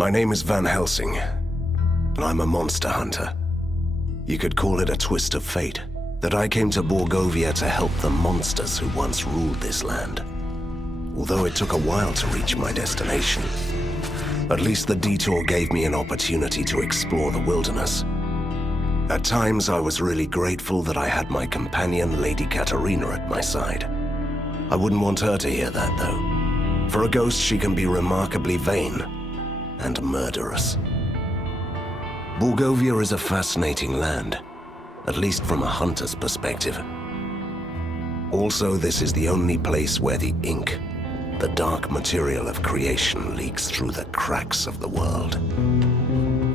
My name is Van Helsing, and I'm a monster hunter. You could call it a twist of fate, that I came to Borgovia to help the monsters who once ruled this land. Although it took a while to reach my destination, at least the detour gave me an opportunity to explore the wilderness. At times, I was really grateful that I had my companion, Lady Katerina, at my side. I wouldn't want her to hear that, though. For a ghost, she can be remarkably vain and murderous. Borgovia is a fascinating land, at least from a hunter's perspective. Also, this is the only place where the ink, the dark material of creation, leaks through the cracks of the world.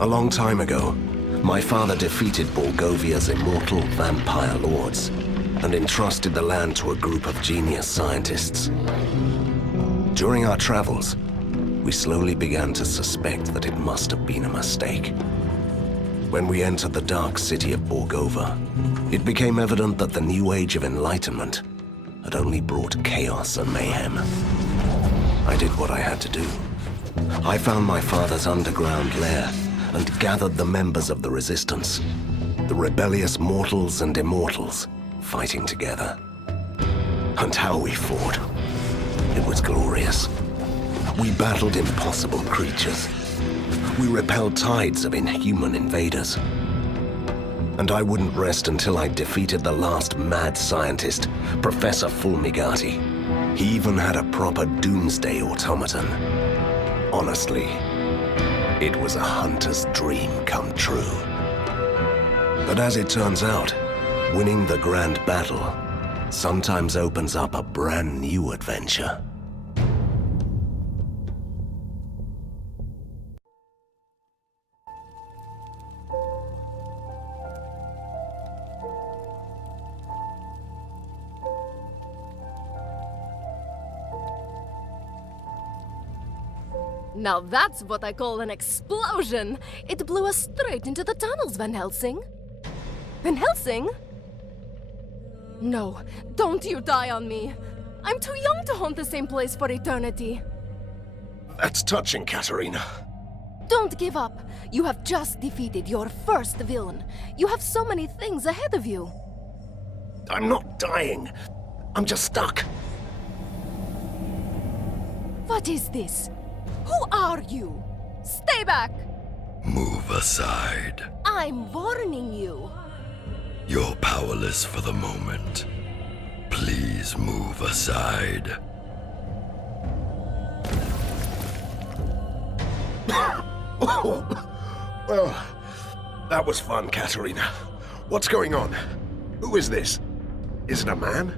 A long time ago, my father defeated Borgovia's immortal vampire lords and entrusted the land to a group of genius scientists. During our travels, we slowly began to suspect that it must have been a mistake. When we entered the dark city of Borgova, it became evident that the new age of enlightenment had only brought chaos and mayhem. I did what I had to do. I found my father's underground lair and gathered the members of the resistance, the rebellious mortals and immortals, fighting together. And how we fought. It was glorious. We battled impossible creatures. We repelled tides of inhuman invaders. And I wouldn't rest until I defeated the last mad scientist, Professor Fulmigati. He even had a proper doomsday automaton. Honestly, it was a hunter's dream come true. But as it turns out, winning the grand battle sometimes opens up a brand new adventure. Now that's what I call an explosion! It blew us straight into the tunnels, Van Helsing. Van Helsing? No, don't you die on me. I'm too young to haunt the same place for eternity. That's touching, Katerina. Don't give up. You have just defeated your first villain. You have so many things ahead of you. I'm not dying. I'm just stuck. What is this? Who are you? Stay back! Move aside. I'm warning you. You're powerless for the moment. Please move aside. Well, that was fun, Katerina. What's going on? Who is this? Is it a man?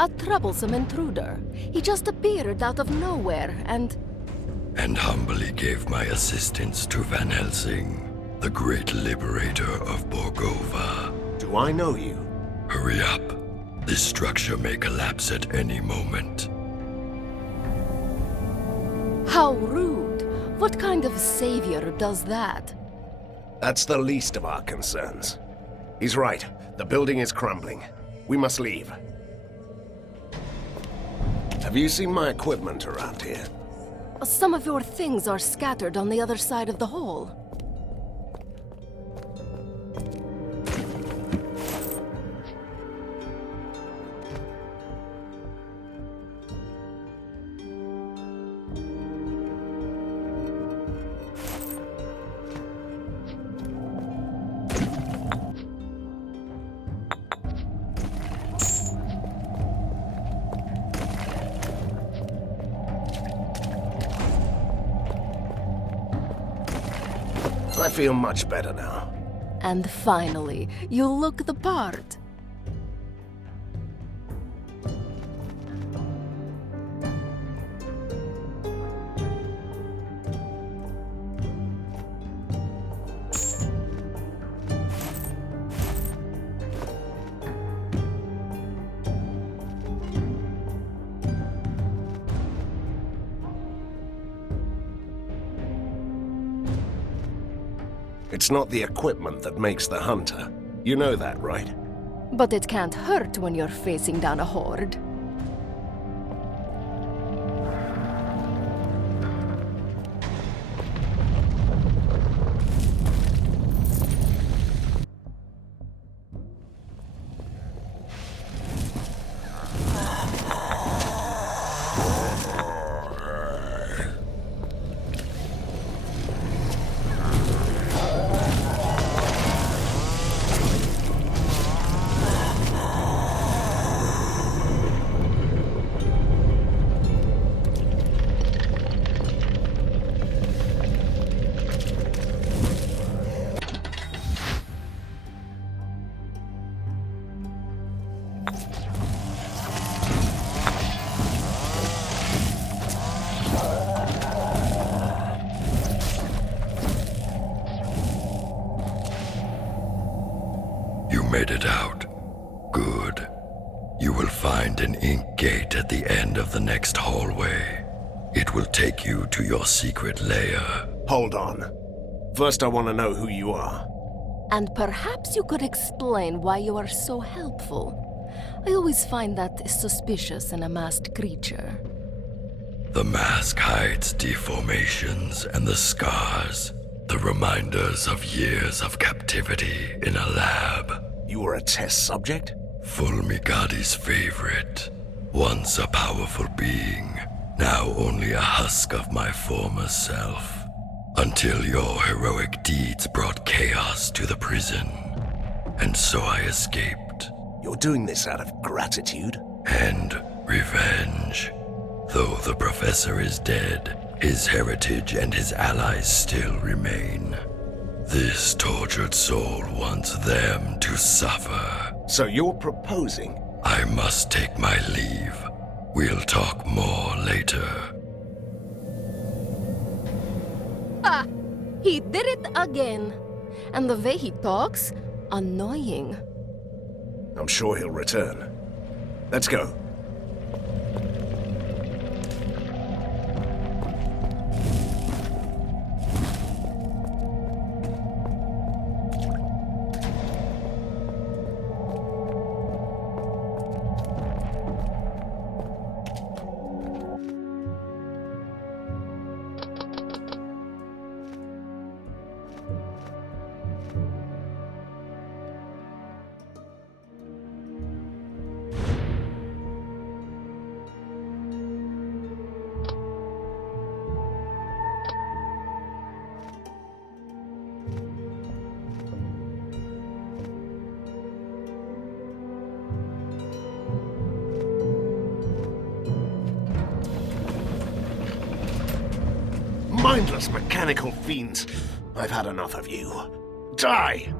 A troublesome intruder. He just appeared out of nowhere and humbly gave my assistance to Van Helsing, the great liberator of Borgova. Do I know you? Hurry up. This structure may collapse at any moment. How rude. What kind of savior does that? That's the least of our concerns. He's right. The building is crumbling. We must leave. Have you seen my equipment around here? Some of your things are scattered on the other side of the hall. I feel much better now. And finally, you look the part. It's not the equipment that makes the hunter. You know that, right? But it can't hurt when you're facing down a horde. made it out. Good. You will find an ink gate at the end of the next hallway. It will take you to your secret lair. Hold on. First, I want to know who you are. And perhaps you could explain why you are so helpful. I always find that suspicious in a masked creature. The mask hides deformations and the scars, the reminders of years of captivity in a lab. You were a test subject? Fulmigadi's favorite. Once a powerful being, now only a husk of my former self. Until your heroic deeds brought chaos to the prison. And so I escaped. You're doing this out of gratitude? And revenge. Though the professor is dead, his heritage and his allies still remain. This tortured soul wants them to suffer. So you're proposing? I must take my leave. We'll talk more later. Ah! He did it again. And the way he talks, annoying. I'm sure he'll return. Let's go. Mindless mechanical fiends. I've had enough of you. Die!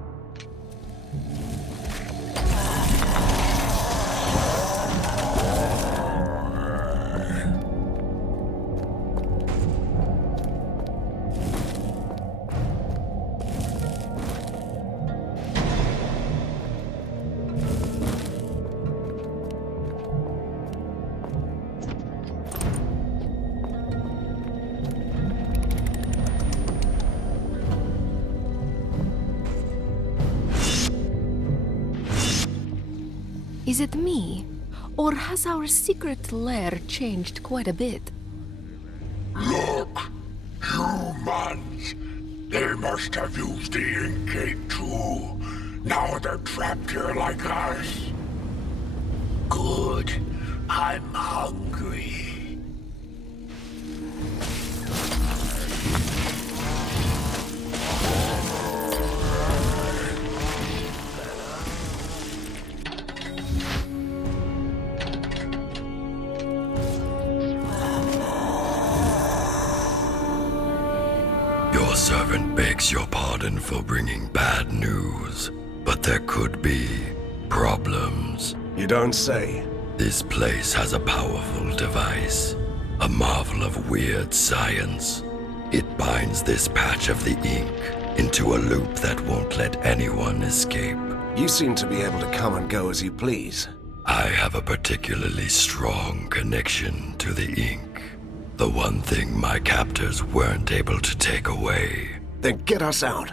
Is it me? Or has our secret lair changed quite a bit? Look! Humans! They must have used the ink gate too. Now they're trapped here like us. Good. I'm hungry. Your servant begs your pardon for bringing bad news, but there could be problems. You don't say. This place has a powerful device, a marvel of weird science. It binds this patch of the ink into a loop that won't let anyone escape. You seem to be able to come and go as you please. I have a particularly strong connection to the ink. The one thing my captors weren't able to take away. Then get us out.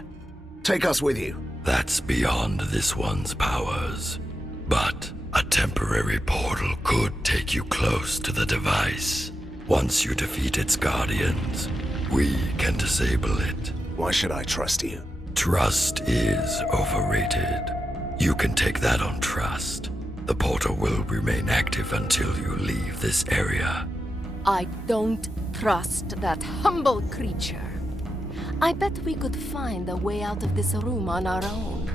Take us with you. That's beyond this one's powers. But a temporary portal could take you close to the device. Once you defeat its guardians, we can disable it. Why should I trust you? Trust is overrated. You can take that on trust. The portal will remain active until you leave this area. I don't trust that humble creature. I bet we could find a way out of this room on our own.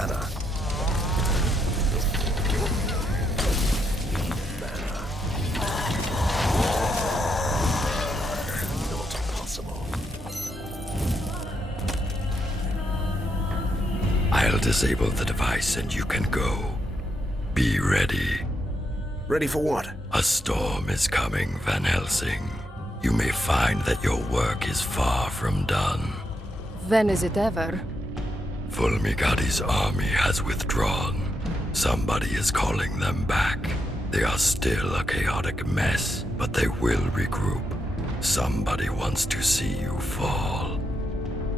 mana. Not possible. I'll disable the device and you can go. Be ready. Ready for what? A storm is coming, Van Helsing. You may find that your work is far from done. When is it ever? Fulmigati's army has withdrawn. Somebody is calling them back. They are still a chaotic mess, but they will regroup. Somebody wants to see you fall.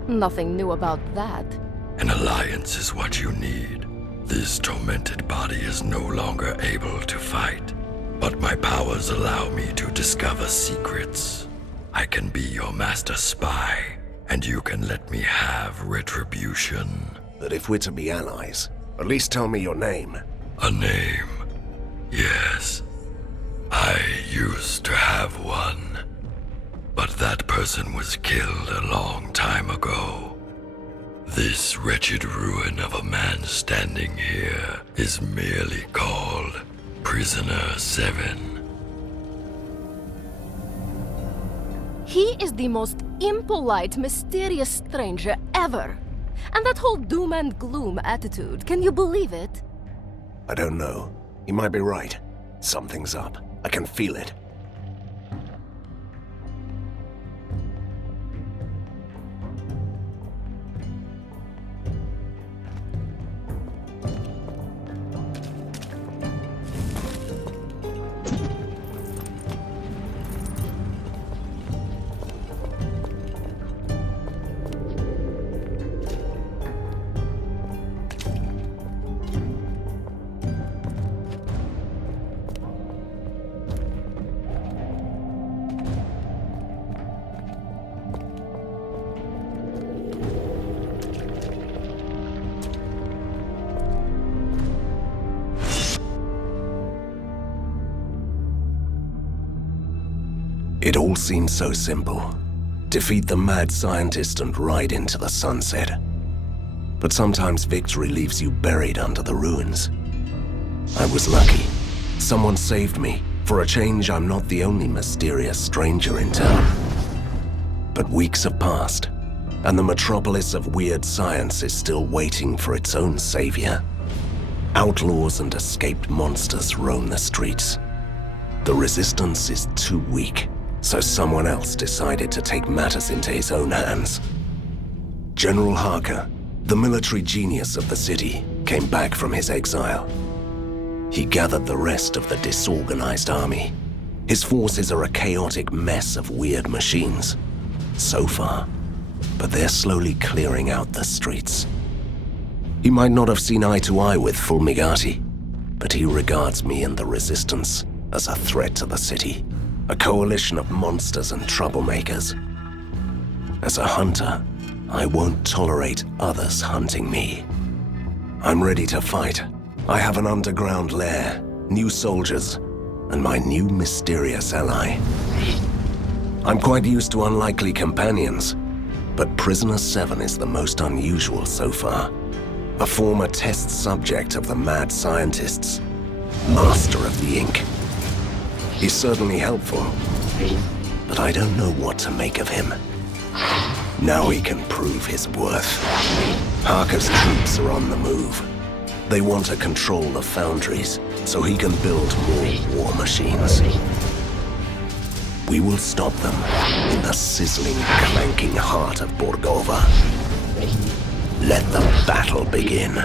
Nothing new about that. An alliance is what you need. This tormented body is no longer able to fight, but my powers allow me to discover secrets. I can be your master spy, and you can let me have retribution. But if we're to be allies, at least tell me your name. A name? Yes. I used to have one, but that person was killed a long time ago. This wretched ruin of a man standing here is merely called Prisoner 7. He is the most impolite, mysterious stranger ever. And that whole doom and gloom attitude, can you believe it? I don't know. You might be right. Something's up. I can feel it. It all seems so simple. Defeat the mad scientist and ride into the sunset. But sometimes victory leaves you buried under the ruins. I was lucky. Someone saved me. For a change, I'm not the only mysterious stranger in town. But weeks have passed, and the metropolis of weird science is still waiting for its own savior. Outlaws and escaped monsters roam the streets. The resistance is too weak, so someone else decided to take matters into his own hands. General Harker, the military genius of the city, came back from his exile. He gathered the rest of the disorganized army. His forces are a chaotic mess of weird machines. So far, but they're slowly clearing out the streets. He might not have seen eye to eye with Fulmigati, but he regards me and the Resistance as a threat to the city. A coalition of monsters and troublemakers. As a hunter, I won't tolerate others hunting me. I'm ready to fight. I have an underground lair, new soldiers, and my new mysterious ally. I'm quite used to unlikely companions, but Prisoner 7 is the most unusual so far. A former test subject of the mad scientists, master of the ink. He's certainly helpful, but I don't know what to make of him. Now he can prove his worth. Harker's troops are on the move. They want to control the foundries, so he can build more war machines. We will stop them in the sizzling, clanking heart of Borgova. Let the battle begin.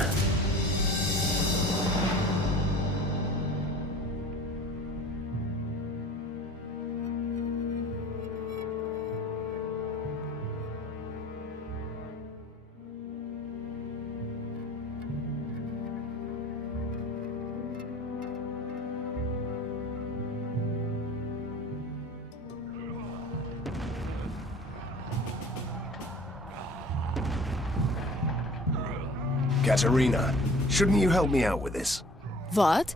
Katerina, shouldn't you help me out with this? What?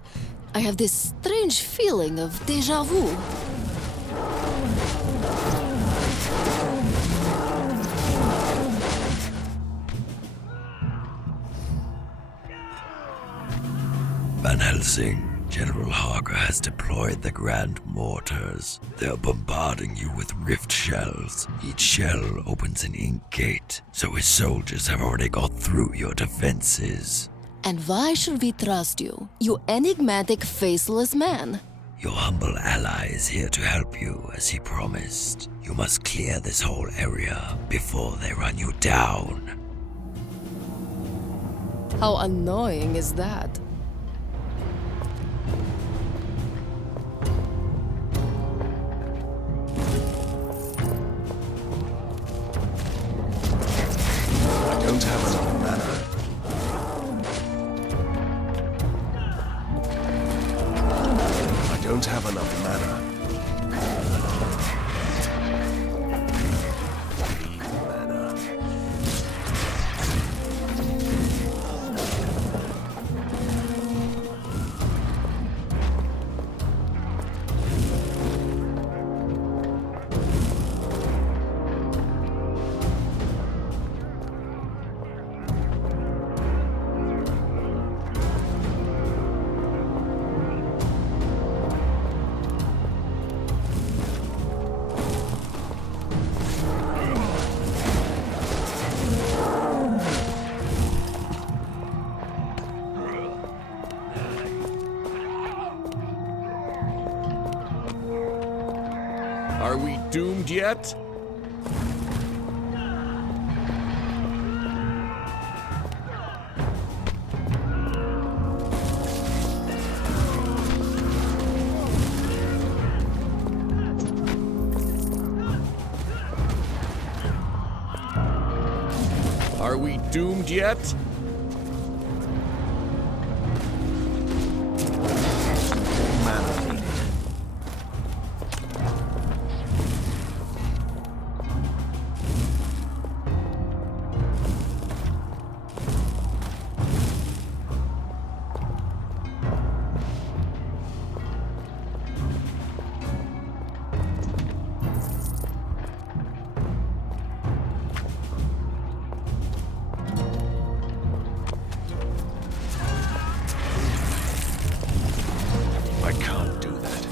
I have this strange feeling of déjà vu. Van Helsing, General Harker has deployed the Grand Mortars. They're bombarding you with rift shells. Each shell opens an ink gate, so his soldiers have already got through your defenses. And why should we trust you, you enigmatic, faceless man? Your humble ally is here to help you, as he promised. You must clear this whole area before they run you down. How annoying is that? I don't have enough mana. I don't have enough mana. Are we doomed yet? Are we doomed yet? Mana needed. I can't do that.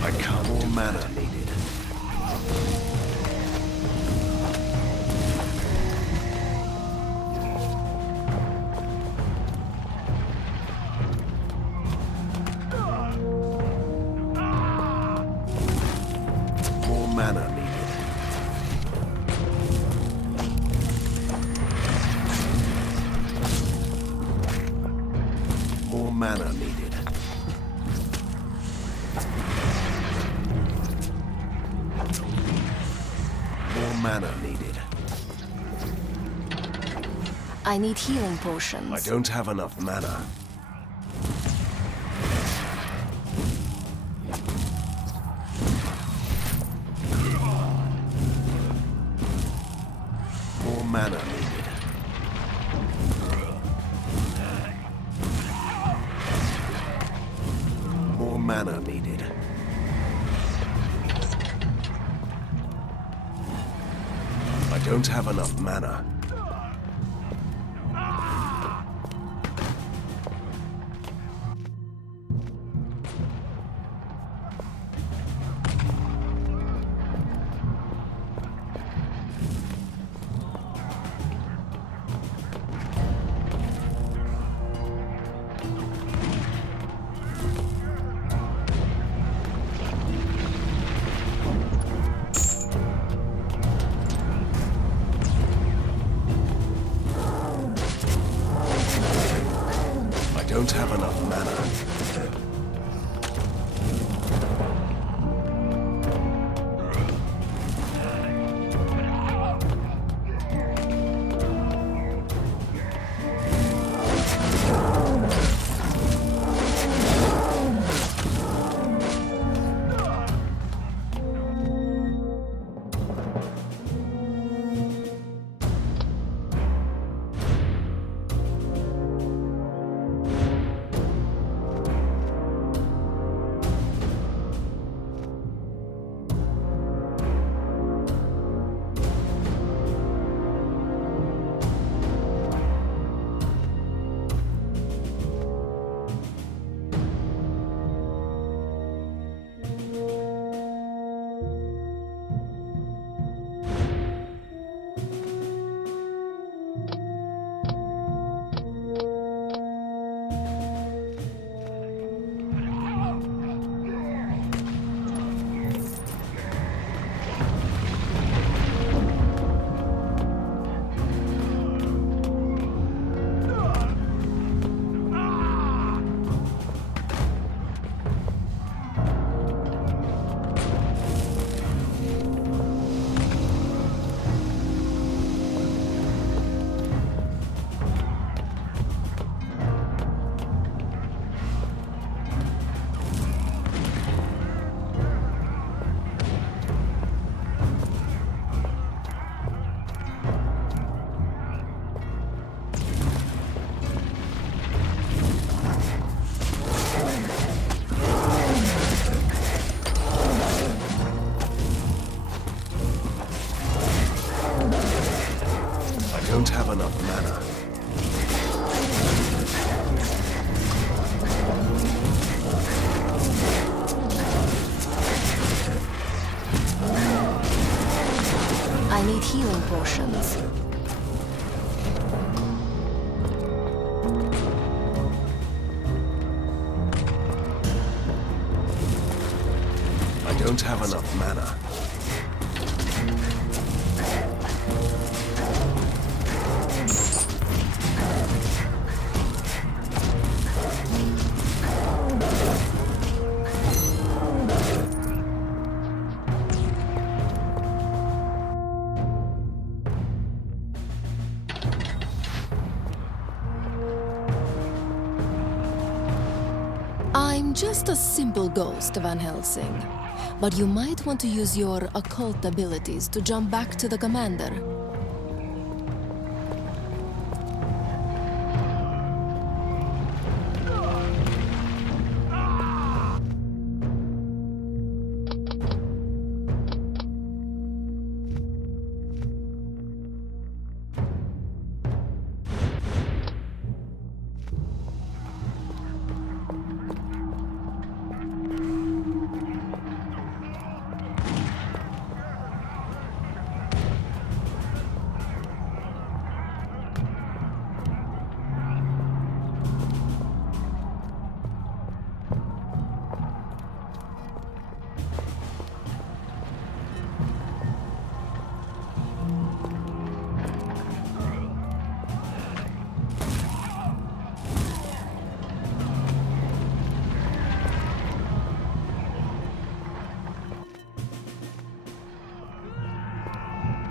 I can't. More mana needed. More mana needed. More mana needed. More mana needed. I need healing potions. I don't have enough mana. More mana needed. More mana needed. I don't have enough mana. need healing potions. I don't have enough mana. I'm just a simple ghost, Van Helsing. But you might want to use your occult abilities to jump back to the commander.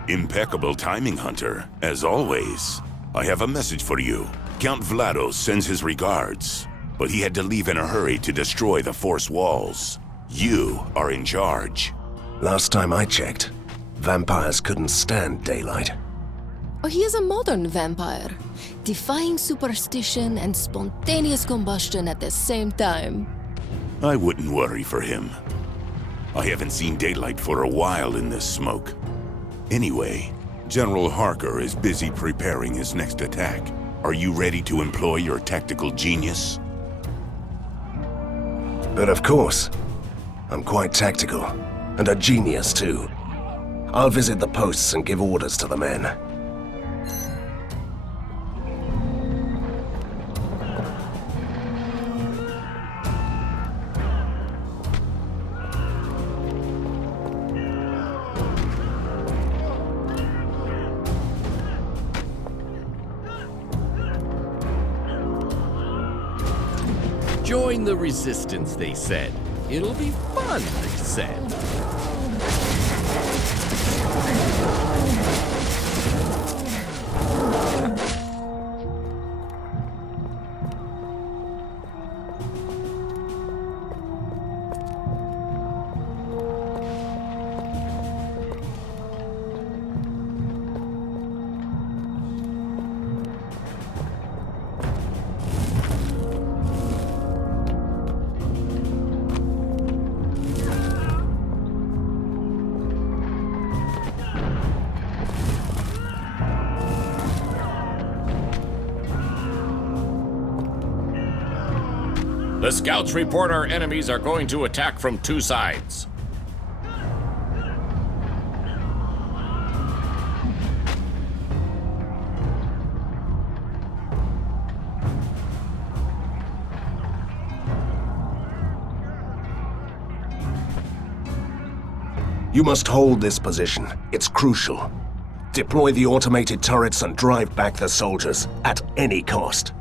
Impeccable timing, Hunter, as always. I have a message for you. Count Vlados sends his regards, but he had to leave in a hurry to destroy the Force walls. You are in charge. Last time I checked, vampires couldn't stand daylight. Oh, he is a modern vampire, defying superstition and spontaneous combustion at the same time. I wouldn't worry for him. I haven't seen daylight for a while in this smoke. Anyway, General Harker is busy preparing his next attack. Are you ready to employ your tactical genius? But of course, I'm quite tactical, and a genius too. I'll visit the posts and give orders to the men. Join the resistance, they said. It'll be fun, they said. The scouts report our enemies are going to attack from two sides. You must hold this position. It's crucial. Deploy the automated turrets and drive back the soldiers at any cost.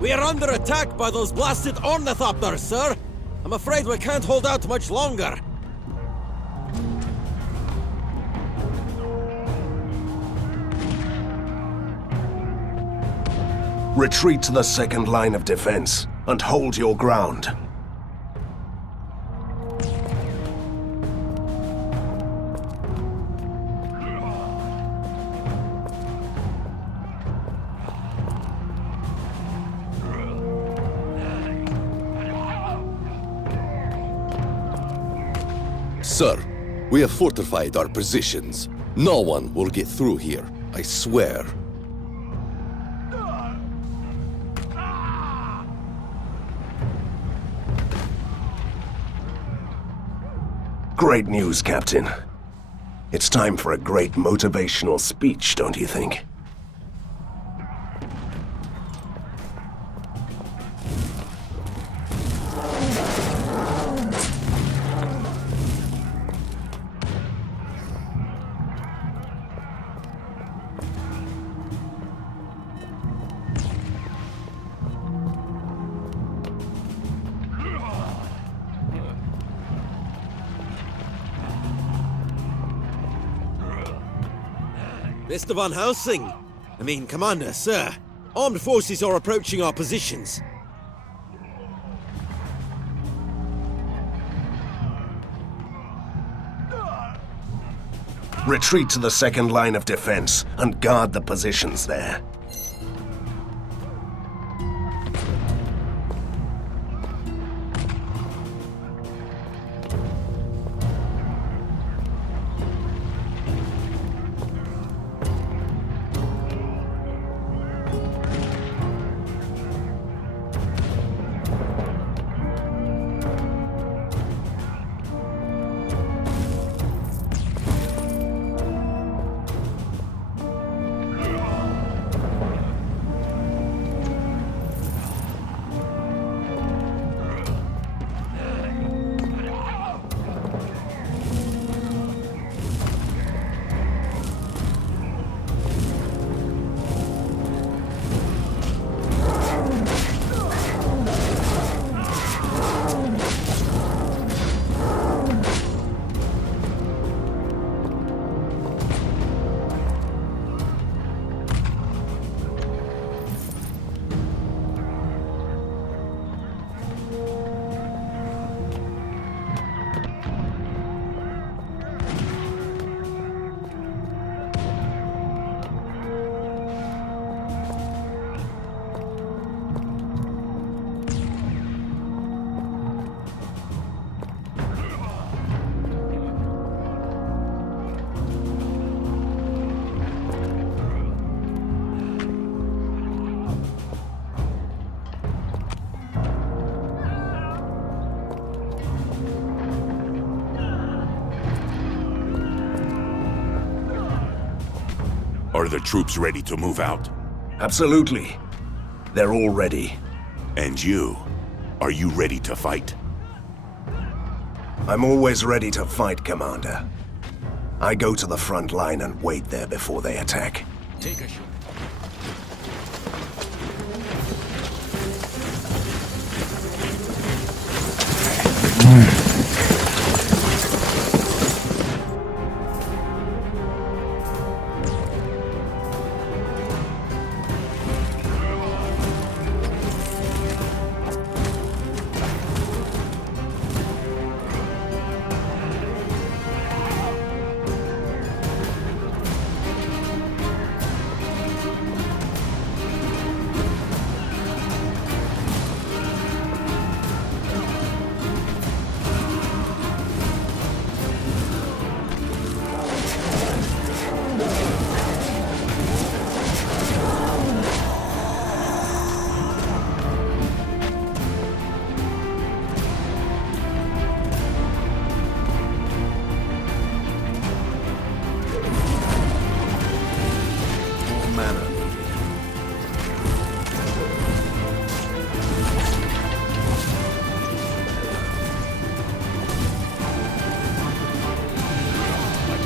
We are under attack by those blasted ornithopters, sir! I'm afraid we can't hold out much longer. Retreat to the second line of defense and hold your ground. Sir, we have fortified our positions. No one will get through here, I swear. Great news, Captain. It's time for a great motivational speech, don't you think? Mr. Van Helsing! Commander, sir. Armed forces are approaching our positions. Retreat to the second line of defense and guard the positions there. Are the troops ready to move out? Absolutely. They're all ready. And you? Are you ready to fight? I'm always ready to fight, Commander. I go to the front line and wait there before they attack. Take a shot.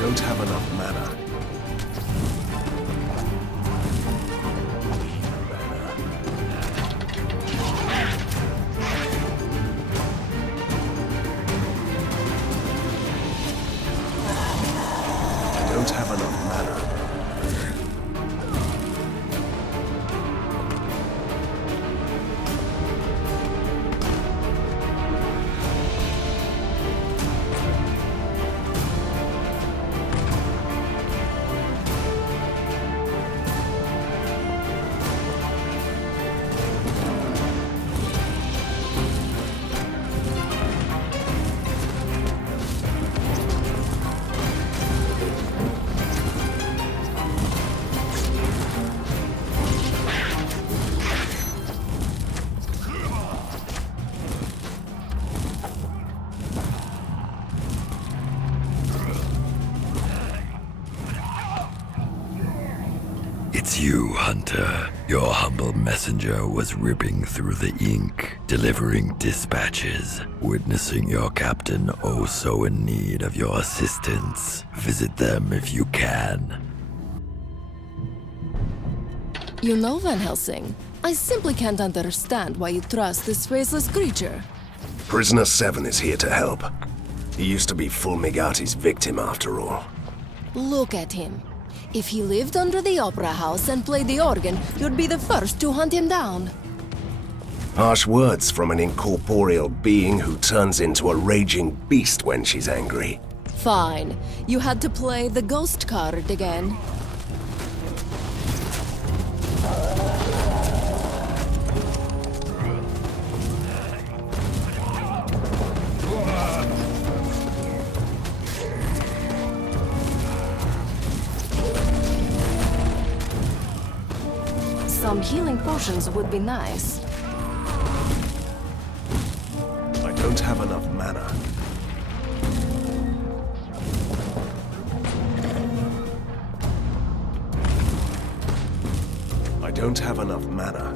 Don't have enough mana. I don't have enough mana. It's you, Hunter. Your humble messenger was ripping through the ink, delivering dispatches, witnessing your captain oh so in need of your assistance. Visit them if you can. You know, Van Helsing, I simply can't understand why you trust this faceless creature. Prisoner 7 is here to help. He used to be Fulmigati's victim after all. Look at him. If he lived under the opera house and played the organ, you'd be the first to hunt him down. Harsh words from an incorporeal being who turns into a raging beast when she's angry. Fine. You had to play the ghost card again. Some healing potions would be nice. I don't have enough mana. I don't have enough mana.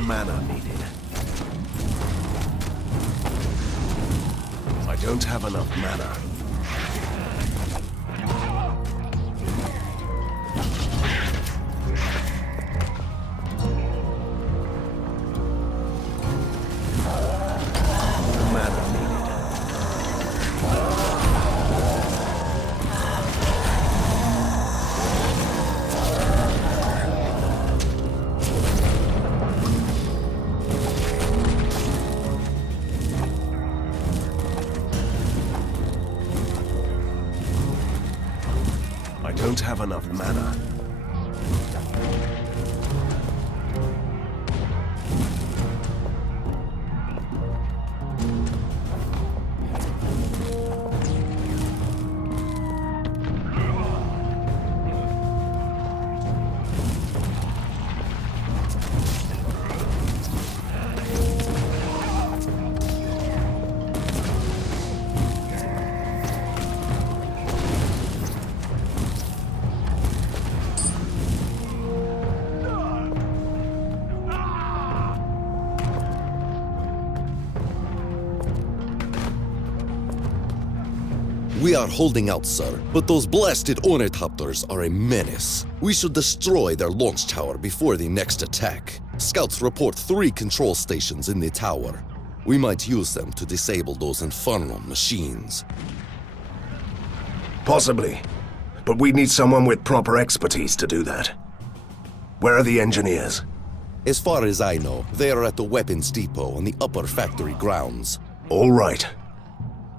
Mana needed. I don't have enough mana. I don't have enough mana. We are holding out, sir, but those blasted ornithopters are a menace. We should destroy their launch tower before the next attack. Scouts report 3 control stations in the tower. We might use them to disable those infernal machines. Possibly. But we need someone with proper expertise to do that. Where are the engineers? As far as I know, they are at the weapons depot on the upper factory grounds. All right.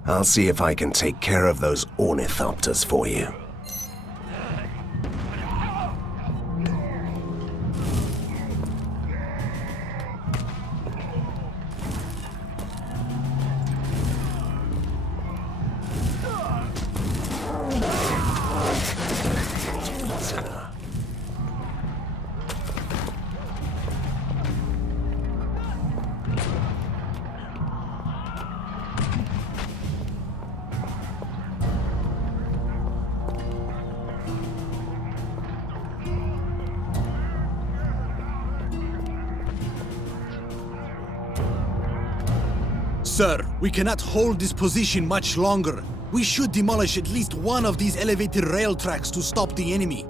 I'll see if I can take care of those ornithopters for you. Sir, we cannot hold this position much longer. We should demolish at least one of these elevated rail tracks to stop the enemy.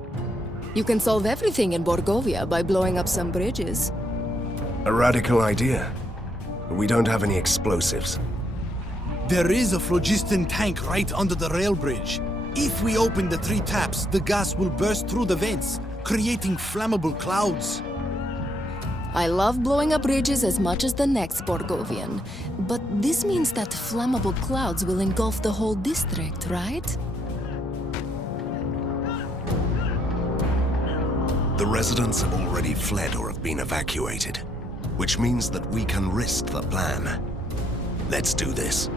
You can solve everything in Borgovia by blowing up some bridges. A radical idea. We don't have any explosives. There is a phlogiston tank right under the rail bridge. If we open the 3 taps, the gas will burst through the vents, creating flammable clouds. I love blowing up bridges as much as the next Borgovian, but this means that flammable clouds will engulf the whole district, right? The residents have already fled or have been evacuated, which means that we can risk the plan. Let's do this.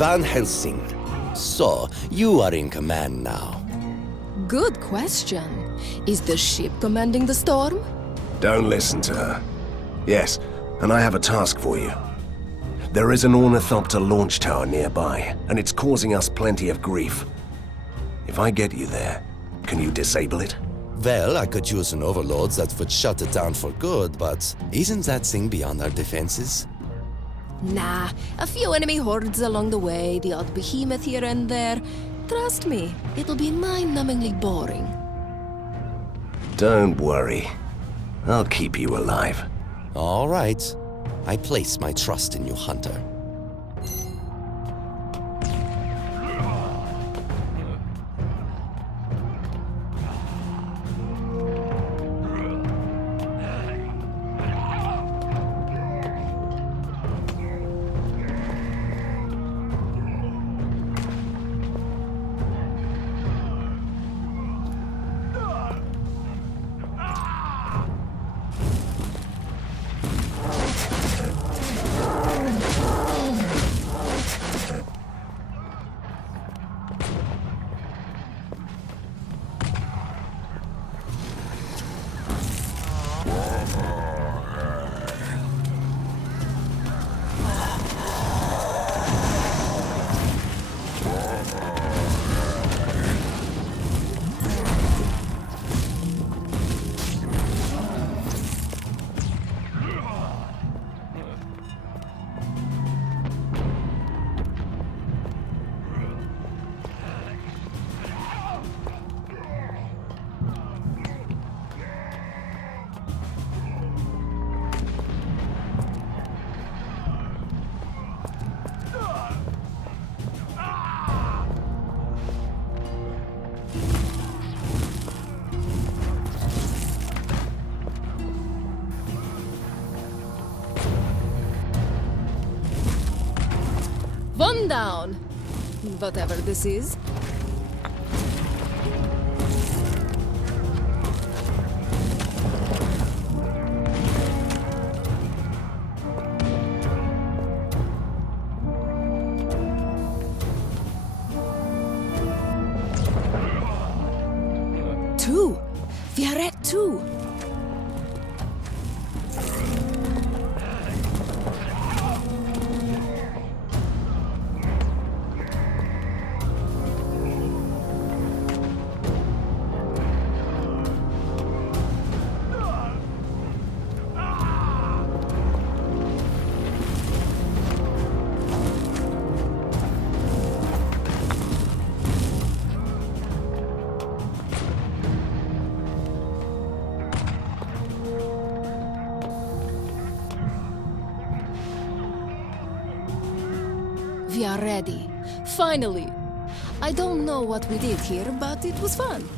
Van Helsing. So, you are in command now. Good question. Is the ship commanding the storm? Don't listen to her. Yes, and I have a task for you. There is an ornithopter launch tower nearby, and it's causing us plenty of grief. If I get you there, can you disable it? Well, I could use an overload that would shut it down for good, but isn't that thing beyond our defenses? Nah, a few enemy hordes along the way, the odd behemoth here and there. Trust me, it'll be mind-numbingly boring. Don't worry. I'll keep you alive. All right. I place my trust in you, Hunter. One down! Whatever this is. Two! We are at two! We are ready. Finally! I don't know what we did here, but it was fun.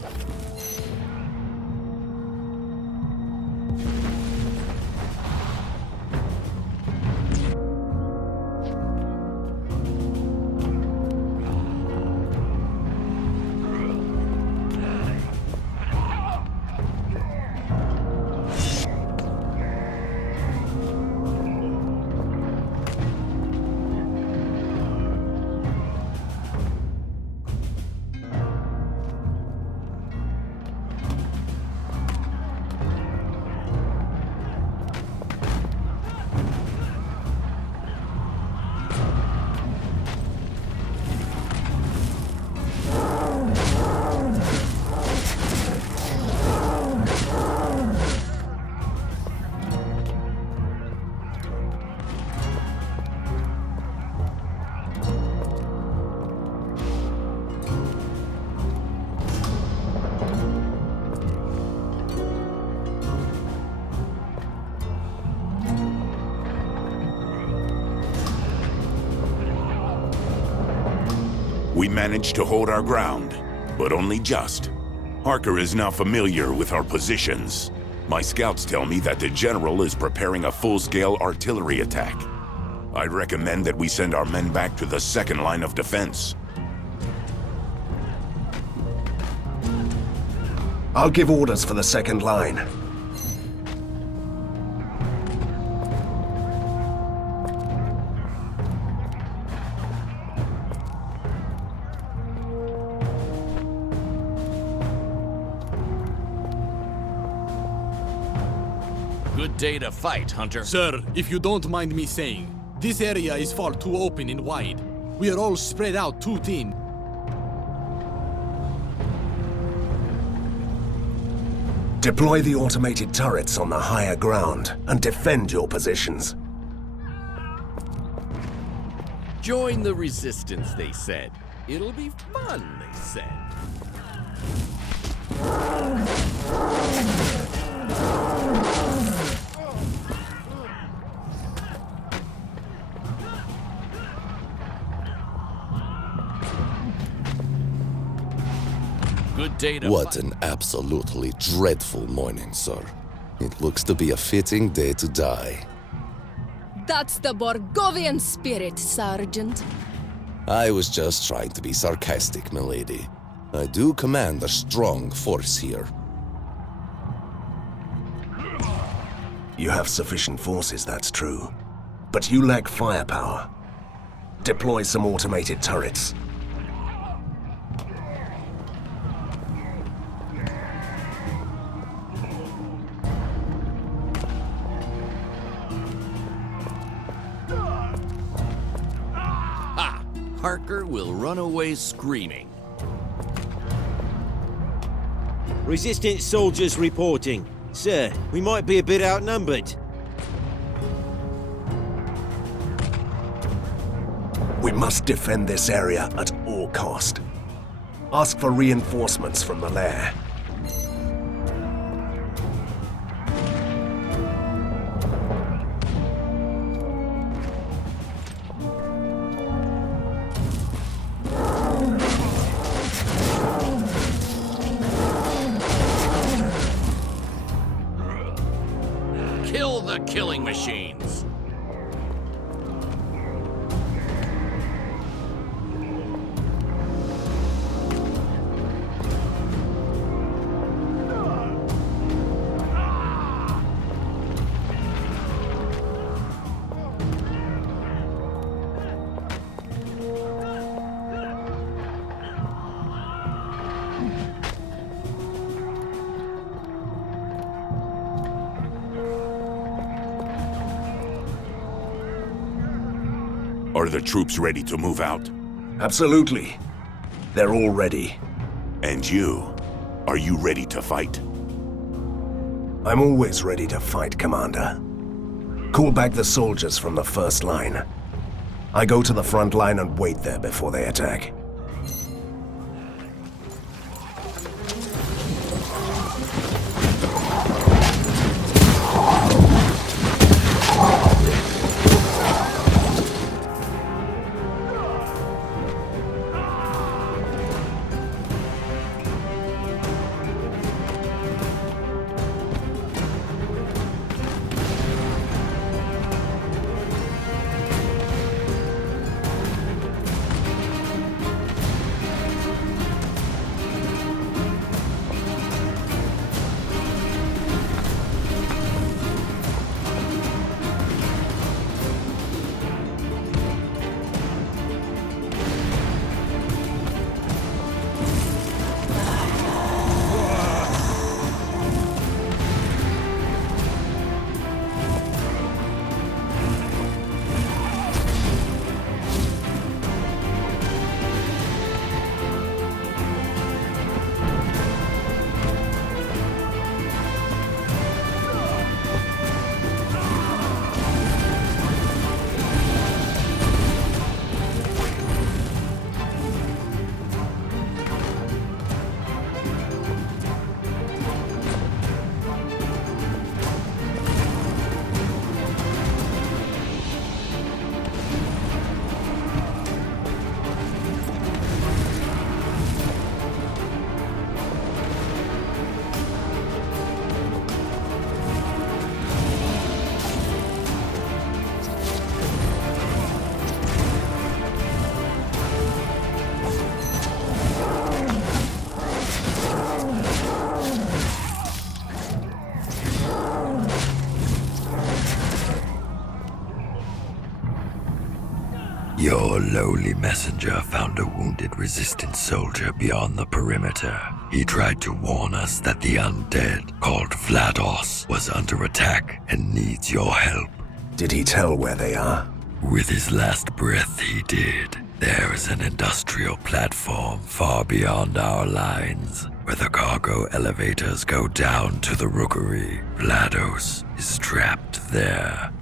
We managed to hold our ground, but only just. Harker is now familiar with our positions. My scouts tell me that the General is preparing a full-scale artillery attack. I recommend that we send our men back to the second line of defense. I'll give orders for the second line. Good day to fight, Hunter. Sir, if you don't mind me saying, this area is far too open and wide. We are all spread out too thin. Deploy the automated turrets on the higher ground and defend your positions. Join the resistance, they said. It'll be fun, they said. Good day to What fight. an absolutely dreadful morning, sir. It looks to be a fitting day to die. That's the Borgovian spirit, Sergeant. I was just trying to be sarcastic, milady. I do command a strong force here. You have sufficient forces, that's true. But you lack firepower. Deploy some automated turrets. Harker will run away screaming. Resistance soldiers reporting. Sir, we might be a bit outnumbered. We must defend this area at all cost. Ask for reinforcements from the lair. Kill the killing machines. Are the troops ready to move out? Absolutely. They're all ready. And you? Are you ready to fight? I'm always ready to fight, Commander. Call back the soldiers from the first line. I go to the front line and wait there before they attack. Your lowly messenger found a wounded resistance soldier beyond the perimeter. He tried to warn us that the undead, called Vlados, was under attack and needs your help. Did he tell where they are? With his last breath, he did. There is an industrial platform far beyond our lines, where the cargo elevators go down to the rookery. Vlados is trapped there.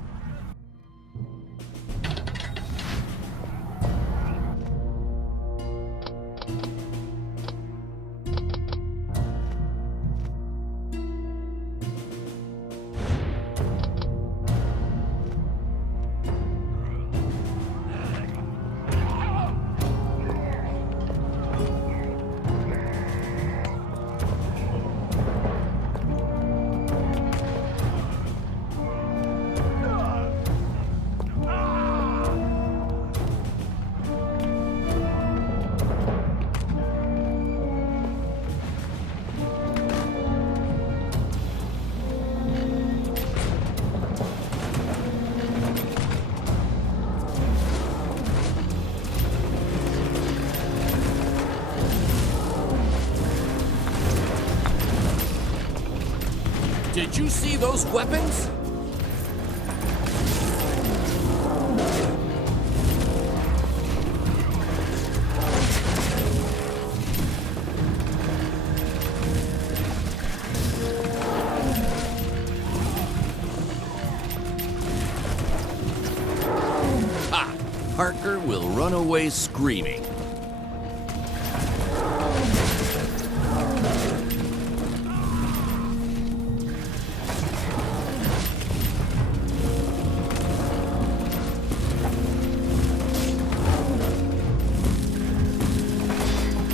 Did you see those weapons? Ha! Harker will run away screaming.